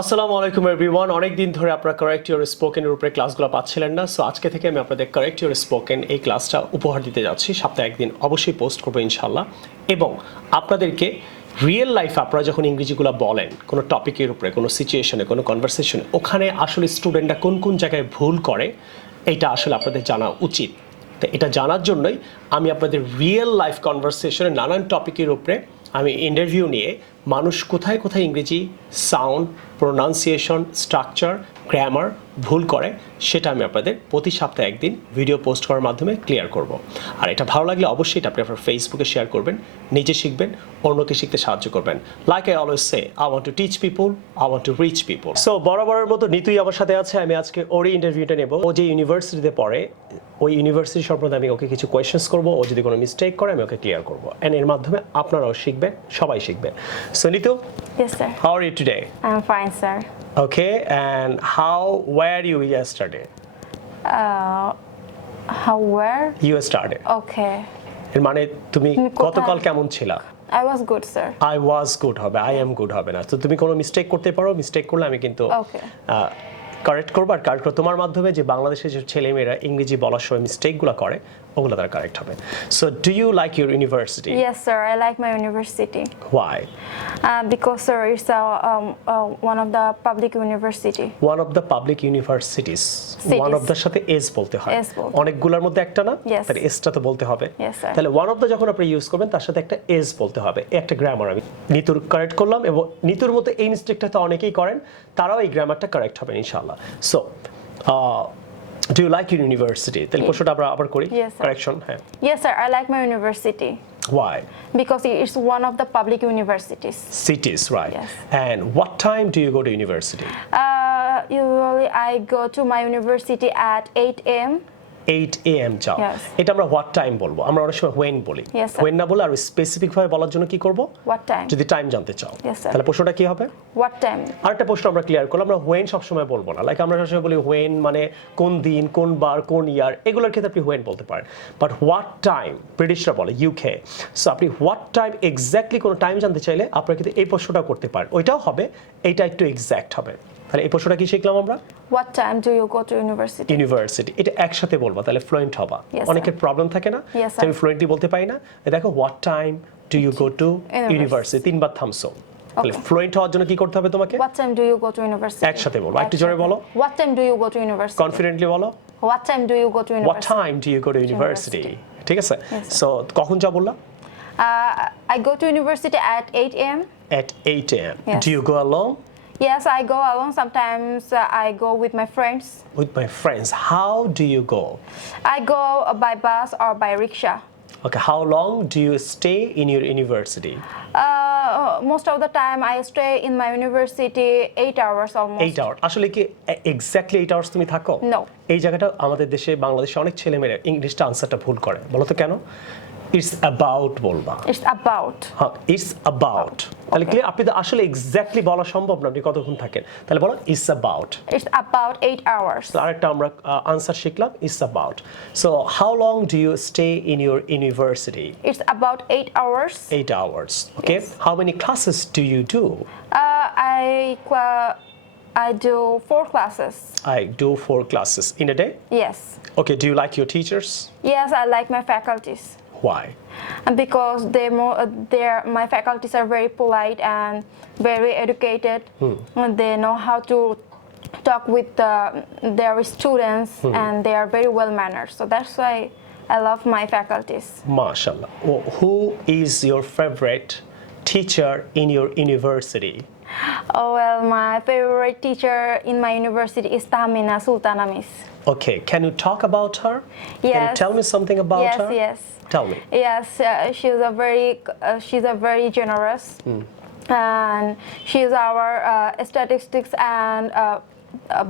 আসসালামু আলাইকুম এভরিওয়ান। অনেক দিন ধরে আপনারা কারেক্ট ইউর স্পোকেন এর উপরে ক্লাসগুলো পাচ্ছিলেন না, সো আজকে থেকে আমি আপনাদের কারেক্ট ইউর স্পোকেন এই ক্লাসটা উপহার দিতে যাচ্ছি। সপ্তাহে একদিন অবশ্যই পোস্ট করবো ইনশাল্লাহ। এবং আপনাদেরকে রিয়েল লাইফে আপনারা যখন ইংরেজিগুলো বলেন কোনো টপিকের উপরে, কোনো সিচুয়েশনে, কোনো কনভারসেশনে, ওখানে আসলে স্টুডেন্টরা কোন কোন জায়গায় ভুল করে এইটা আসলে আপনাদের জানা উচিত। তো এটা জানার জন্যই আমি আপনাদের রিয়েল লাইফ কনভারসেশনে নানান টপিকের উপরে আমি ইন্টারভিউ নিয়ে মানুষ কোথায় কোথায় ইংরেজি সাউন্ড, প্রোনাউন্সিয়েশন, স্ট্রাকচার, গ্রামার ভুল করে সেটা আমি আপনাদের প্রতি সপ্তাহে একদিন ভিডিও পোস্ট করার মাধ্যমে ক্লিয়ার করব। আর এটা ভালো লাগলে অবশ্যই এটা আপনি আপনার ফেসবুকে শেয়ার করবেন, নিজে শিখবেন, অন্যকে শিখতে সাহায্য করবেন। Like I always say, I want to teach people, I want to reach people. So বরাবরের মতো নিতুই আমার সাথে আছে। আমি আজকে ওরই ইন্টারভিউটা নেব। ও যে ইউনিভার্সিটিতে পড়ে ওই ইউনিভার্সিটি সম্পর্কে আমি ওকে কিছু কোয়েশ্চেন্স করবো। ও যদি কোনো মিস্টেক করে আমি ওকে ক্লিয়ার করবো, অ্যান্ড এর মাধ্যমে আপনারাও শিখবেন, সবাই শিখবে। সো Nitu, Yes, sir. how are you today? I'm fine, sir. Okay, and where you yesterday? Where? You started. Okay. এর মানে তুমি কোথায়? গতকাল কেমন ছিলা? I was good, sir. I was good হবে, I am good হবে না। তো তুমি কোনো মিস্টেক করতে পারো, মিস্টেক করলে আমি কিন্তু Okay. কারেক্ট করবো। আর কারেক্ট করে তোমার মাধ্যমে যে বাংলাদেশের যে ছেলেমেয়েরা ইংরেজি বলার সময় মিস্টেকগুলো করে ওগুলো তারা কারেক্ট হবে। So do you like your university? Yes, sir. I like my university. Why? Because, sir, it's one of the public university. One of the public universities. One of the সাথে এস বলতে হয়। S বলতে। অনেকগুলোর মধ্যে একটা না? Yes. তাহলে এসটা তো বলতে হবে। Yes, sir. তাহলে ওয়ান অফ দ্য যখন আপনি ইউজ করবেন তার সাথে একটা এস বলতে হবে। একটা গ্রামার আমি নিতুর কারেক্ট করলাম, এবং নিতুর মতো এই মিস্টেকটা তো অনেকেই করেন, তারাও এই গ্রামারটা কারেক্ট হবে ইনশাআল্লাহ। So do you like your university? তাহলে প্রশ্নটা আমরা আবার করি। Yes, sir. কারেকশন, হ্যাঁ। Yes, sir. I like my university Why? because it is one of the public universities. Cities, right? Yes. And what time do you go to university? Usually, I go to my university at 8 a.m. 8 a.m. যাও। Yes. এটা আমরা what time বলবো, আমরা অনেক সময় হোয়েন বলি। Yes, sir. When না বলে আর স্পেসিফিক ভাবে বলার জন্য কি করব? What time? যদি টাইম জানতে চাও। Yes, sir. তাহলে প্রশ্নটা কি হবে? What time? আরেকটা প্রশ্ন আমরা ক্লিয়ার করলাম, আমরা হোয়েন সবসময় বলবো না। লাইক আমরা সবসময় বলি হোয়েন মানে কোন দিন, কোন বার, কোন ইয়ার, এগুলোর ক্ষেত্রে আপনি হোয়েন বলতে পারেন। বাট হোয়াট টাইম ব্রিটিশরা বলে, ইউকে। সো আপনি হোয়াট টাইম এক্স্যাক্টলি কোনো টাইম জানতে চাইলে আপনারা কিন্তু এই প্রশ্নটা করতে পারেন। ওইটাও হবে, এইটা একটু এক্স্যাক্ট হবে। তাহলে এই প্রশ্নটা কি শিখলাম আমরা? What time do you go to university? University, এটা একসাথে বলবো, তাহলে ফ্লুয়েন্ট হবা। Yes, অনেকের প্রবলেম থাকে না, Yes, sir. আমি ফ্লুয়েন্টলি বলতে পারি না। দেখো what time do you go to university, তিনবার থামসো। তাহলে ফ্লুয়েন্ট হওয়ার জন্য কি করতে হবে তোমাকে? What time do you go to university? একসাথে বলো, একটু জোরে বলো। What time do you go to university? Confidently বলো। What time do you go to What university? time do you go to university? ঠিক আছে। Yes, sir. সো কখন যা বললা? I go to university at 8 a.m. At 8 a.m. Yes. Do you go alone? Yes, I go alone. Sometimes I go with my friends. With my friends. How do you go? I go by bus or by rickshaw. Okay, how long do you stay in your university? Most of the time I stay in my university 8 hours almost. 8 hours. আসলে কি এক্স্যাক্টলি 8 hours তুমি থাকো? No. এই জায়গাটা আমাদের দেশে, বাংলাদেশে অনেক ছেলেমেয়েরা ইংলিশটা আনসারটা ভুল করে। বলো তো কেন? ইটস অ্যাবাউট বলবা। It's about. হ্যাঁ, ইটস অ্যাবাউট। তাহলে ক্লিয়ার? আপনি তো আসলে এক্স্যাক্টলি বলা সম্ভব না, আপনি কতক্ষণ থাকেন। তাহলে বলো ইটস অ্যাবাউট। It's about 8 hours. তো আরেকটা আমরা আনসার শিখলাম, it's about. So how long do you stay in your university? It's about 8 hours. 8 hours. Okay. Yes. How many classes do you do? I do 4 classes. I do 4 classes in a day. Yes. Okay. Do you like your teachers? Yes, I like my faculties. Why? Because my faculties are very polite and very educated. They know how to talk with their students, and they are very well mannered. So that's why I love my faculties. MashaAllah. Who is your favorite teacher in your university? Oh well, my favorite teacher in my university is Tahmina Sultana Miss. Okay. Can you talk about her? Can you Yes. tell me something about her? Yes. Tell me. Yes, she's a very generous, and she's our statistics and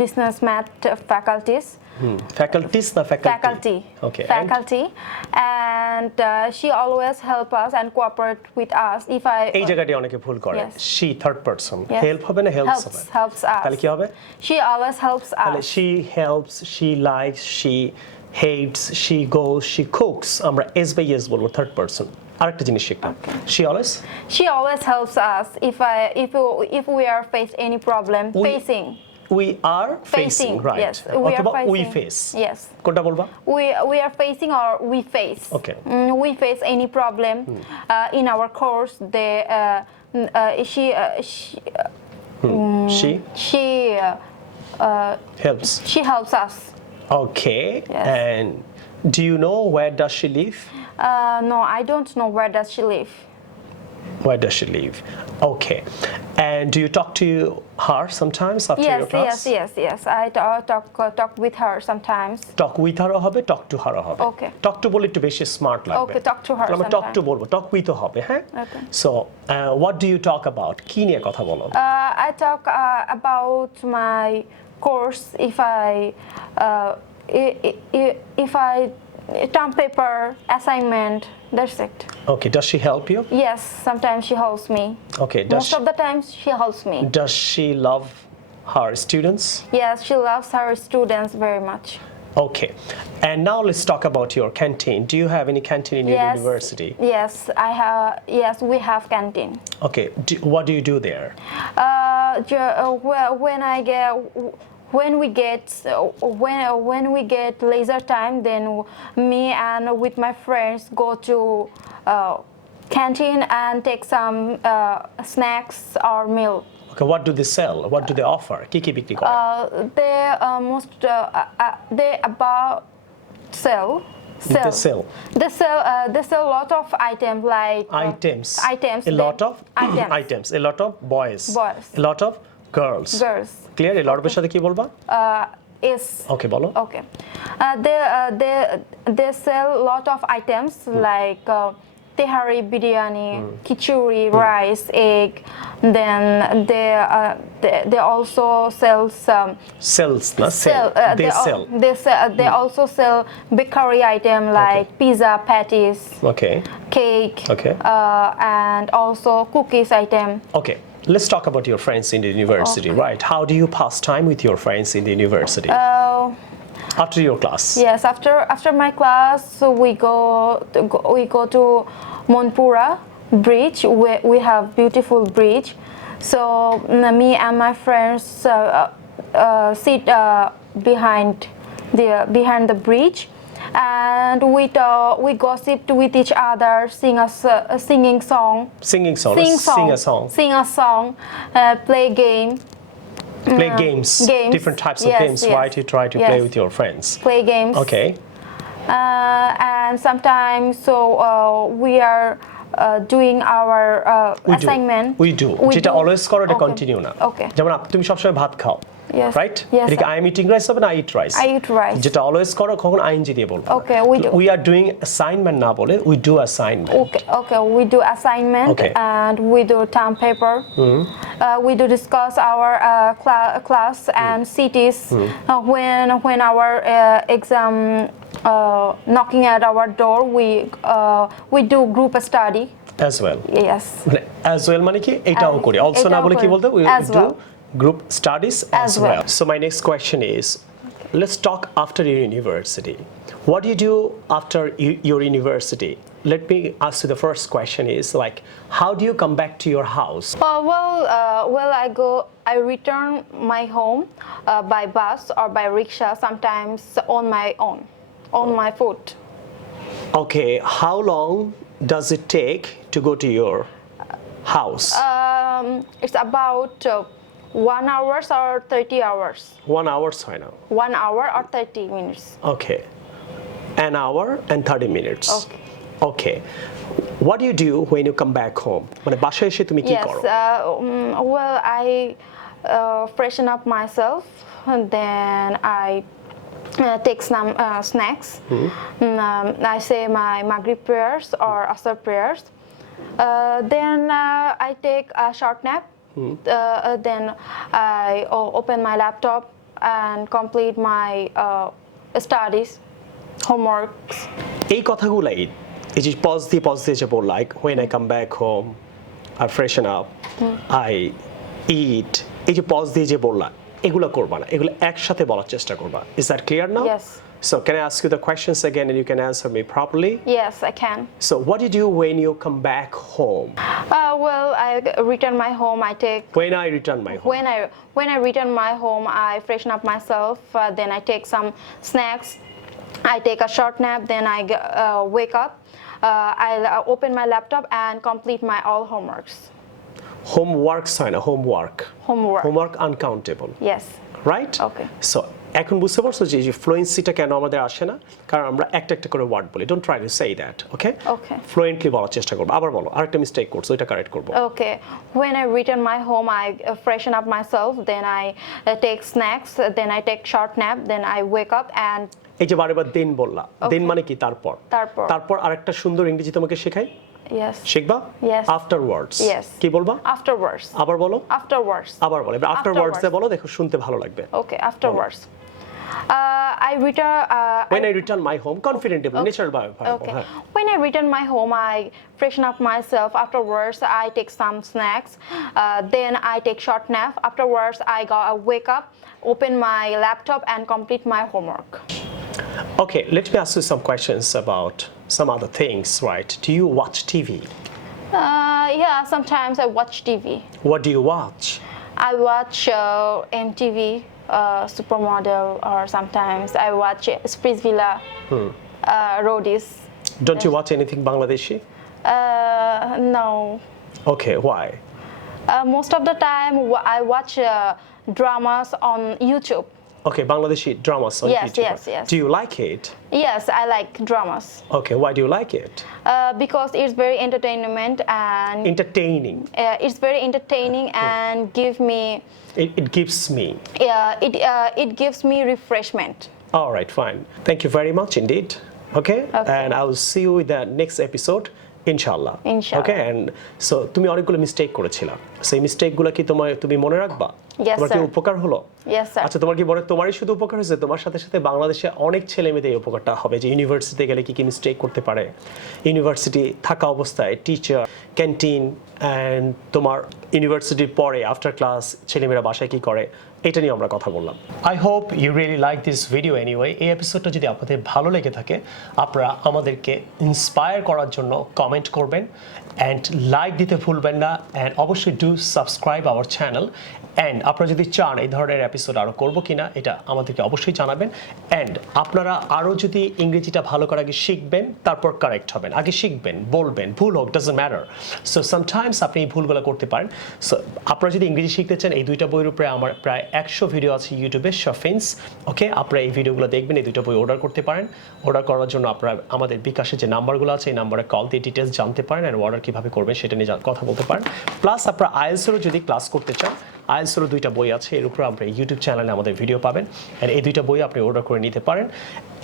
business math faculties. Faculties na faculty? Okay. Faculty, and she always help us and cooperate with us. If I এই জায়গাটি অনেকে ভুল করে। Yes. She third person. Yes. Help হবে না helps হবে? helps us. তাহলে কি হবে? She always helps তাহলে us. she helps, she likes, she hates, she goes, she cooks, আমরা s by s বলবো, থার্ড পারসন। আরেকটা জিনিস শিখলাম, She always helps us if we are face any problem. we are facing, right? Yes, we are অথবা facing. we face. Yes. কোনটা বলবা? We are facing or we face. Okay. We face any problem in our course. She Helps. she helps us. Okay. Yes. And do you know where does she live? No, I don't know where does she live. Where does she live? Okay. And do you talk to her sometimes after your class? Yes. I talk with her sometimes. Talk with her হবে, talk to her হবে। Okay. Talk to বলে একটু বেশি স্মার্ট লাগবে। Okay, talk to her আমরা talk to sometimes. বলবো, talk with হবে, হ্যাঁ? Okay. So, what do you talk about? কি নিয়ে কথা বলো? I talk about my course if I term paper assignment. That's it. Okay, does she help you? Yes, sometimes she helps me. Okay, Most of the times she helps me. does she love her students? Yes, she loves her students very much. Okay. And now let's talk about your canteen. Do you have any canteen in your university? Yes, I have. Yes, we have canteen. Okay. What do you do there? Well, when we get leisure time, then me and with my friends go to canteen and take some snacks or meal. Okay, what do they sell? What do they offer? কি বিক্রি করে? They about sell. They sell. They sell a lot of items like items. A lot of items. A lot of boys. A lot of girls. Clear? A lot of সাথে কি বলবা? Is Okay, বলো। okay. They sell a lot of items like tehari, biryani, khichuri, rice, egg. Then they also sell some They also sell bakery item like pizza, patties, cake, and also cookies item. Okay. Let's talk about your friends in the university, right? How do you pass time with your friends in the university? After your class? Yes, after my class, we go to Mirpur bridge. We have beautiful bridge. So me and my friends sit behind the bridge, and we gossip with each other, sing a song, play games, different types of games, right? You try to play with your friends. Play games. Okay. And sometimes we are doing our assignment. We do. যেটা always করো এটা continue না। Okay. যেমন তুমি সবসময় ভাত খাও। Yes. Right? Yes. এটা কি I am eating rice হবে না I eat rice? I eat rice. যেটা always করো কখন ing দিয়ে বলবো। Okay, we do. We are doing assignment না বলে we do assignment. Okay, we do assignment and we do term paper. We do discuss our class and cities when our exam knocking at our door. We do group study. As well. Yes. As well মানে কি এটাও করি। Also না বলে কি বলতে we do group studies as well. So my next question is, let's talk after your university. What do you do after your university? Let me ask you the first question is like, how do you come back to your house? I return my home by bus or by rickshaw, sometimes on my own, on my foot. Okay, how long does it take to go to your house? It's about 1 hour or 30 hours. 1 hour হয় না। 1 hour or 30 minutes. Okay. An hour and 30 minutes. Okay. What do you do when you come back home? মানে বাসায় এসে তুমি কি করো? Well, I freshen up myself, and then I take some snacks. I say my Maghrib prayers or Asr prayers. Then I take a short nap. Then I open my laptop and complete my studies, homeworks. এই কথাগুলাই এই যে pause দিয়ে যে বল like when I come back home, I freshen up, I eat, এই যে pause দিয়ে যে বললা এগুলো করবা না, এগুলো একসাথে বলার চেষ্টা করবা। Is that clear now? Yes. So can I ask you the questions again and you can answer me properly? Yes, I can. So what do you do when you come back home? Well, I return my home. I take When I return my home. when I return my home, I freshen up myself. Then I take some snacks. I take a short nap. Then I wake up. I'll open my laptop and complete my all homeworks. Homework sign, homework. Homework. Homework uncountable. Yes. Right? Okay. So এখন বুঝতে পারছো যে ফ্লুয়েন্সিটা কেন আমাদের আসে না, কারণ আমরা একটা একটা করে ওয়ার্ড বলি। Don't try to say that, okay? Okay. Fluently বলার চেষ্টা করবো। আবার বলো, আরেকটা মিস্টেক করছো, এটা কারেক্ট করবো। Okay. When I return my home, I freshen up myself. Then I take snacks. Then I take short nap. Then I wake up and এই যে বারবার দিন বললা, দিন মানে কি? তারপর। তারপর আরেকটা সুন্দর ইংরেজি তোমাকে শেখাই। yes. শিখবা? Yes. আফটারওয়ার্ডস। Yes. কি বলবা? Afterwards. আবার বলো। Afterwards. আবার বলো। এবার আফটারওয়ার্ডস এ বলো, দেখো শুনতে ভালো লাগবে। Okay. Afterwards. I return. When I return my home, confidently, natural ভাবে। Okay. When I return my home, I freshen up myself. Afterwards, I take some snacks. Then I take short nap. Afterwards, I wake up, open my laptop, and complete my homework. Okay, let me ask you some questions about some other things, right? Do you watch TV? Yeah, sometimes I watch TV. What do you watch? I watch MTV, Supermodel, or sometimes I watch Spritz Villa, Roadies. Don't you watch anything Bangladeshi? No. Okay, why? Most of the time, I watch dramas on YouTube. Okay, Bangladeshi dramas on Yes, YouTube. yes. Do you like it? Yes, I like dramas Okay, why do you like it? because it's very entertainment and Entertaining. it's very entertaining and It gives me. it gives me refreshment. All right, fine. Thank you very much indeed. Okay? And I will see you in the next episode. ইনশাআল্লাহ। ওকে, and so তুমি অনেকগুলো মিস্টেক করেছিলা, সেই মিস্টেকগুলো কি তুমি মনে রাখবা? তোমার কি উপকার হলো? Yes sir. আচ্ছা, তোমার কি তোমারই শুধু উপকার হয়েছে? তোমার সাথে সাথে বাংলাদেশে অনেক ছেলে মেয়েদের এই উপকারটা হবে যে ইউনিভার্সিটিতে গেলে কি কি মিস্টেক করতে পারে, ইউনিভার্সিটি থাকা অবস্থায় টিচার, ক্যান্টিন, অ্যান্ড তোমার ইউনিভার্সিটির পরে আফটার ক্লাস ছেলেমেয়েরা বাসায় কি করে, এটা নিয়ে আমরা কথা বললাম। I hope you really like this video anyway. এই এপিসোডটা যদি আপনাদের ভালো লেগে থাকে, আপনারা আমাদেরকে ইন্সপায়ার করার জন্য কমেন্ট করবেন অ্যান্ড লাইক দিতে ভুলবেন না, অ্যান্ড অবশ্যই do subscribe our channel. And আপনারা যদি চান এই ধরনের এপিসোড আরও করবো কিনা, এটা আমাদেরকে অবশ্যই জানাবেন। অ্যান্ড আপনারা আরও যদি ইংরেজিটা ভালো করে আগে শিখবেন, তারপর কারেক্ট হবেন। আগে শিখবেন, বলবেন, ভুল হোক, ডাজন্ট ম্যাটার। সো সামটাইমস আপনি এই ভুলগুলো করতে পারেন। সো আপনারা যদি ইংরেজি শিখতে চান, এই দুইটা বইয়ের উপরে আমার প্রায় 100 ভিডিও আছে ইউটিউবে, শফিন্স। ওকে, আপনারা এই ভিডিওগুলো দেখবেন, এই দুইটা বই অর্ডার করতে পারেন। অর্ডার করার জন্য আপনারা আমাদের বিকাশে যে নাম্বারগুলো আছে, এই নাম্বারে কল দিয়ে ডিটেলস জানতে পারেন, অ্যান্ড অর্ডার কীভাবে করবেন সেটা নিয়ে কথা বলতে পারেন। প্লাস আপনারা আইএলটিএসেরও যদি ক্লাস করতে চান, আইএলটিএসেরও দুইটা বই আছে, এর উপরে আপনার ইউটিউব চ্যানেলে আমাদের ভিডিও পাবেন, অ্যান্ড এই দুইটা বই আপনি অর্ডার করে নিতে পারেন।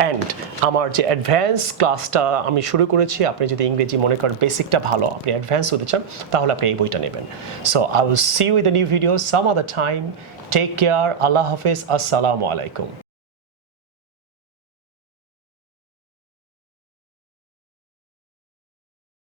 অ্যান্ড আমার যে অ্যাডভান্স ক্লাসটা আমি শুরু করেছি, আপনি যদি ইংরেজি মনে করেন বেসিকটা ভালো, আপনি অ্যাডভান্স হতে চান, তাহলে আপনি এই বইটা নেবেন। So I will see you with the new video some other time. Take care, Allah হাফেজ, আসসালামু আলাইকুম।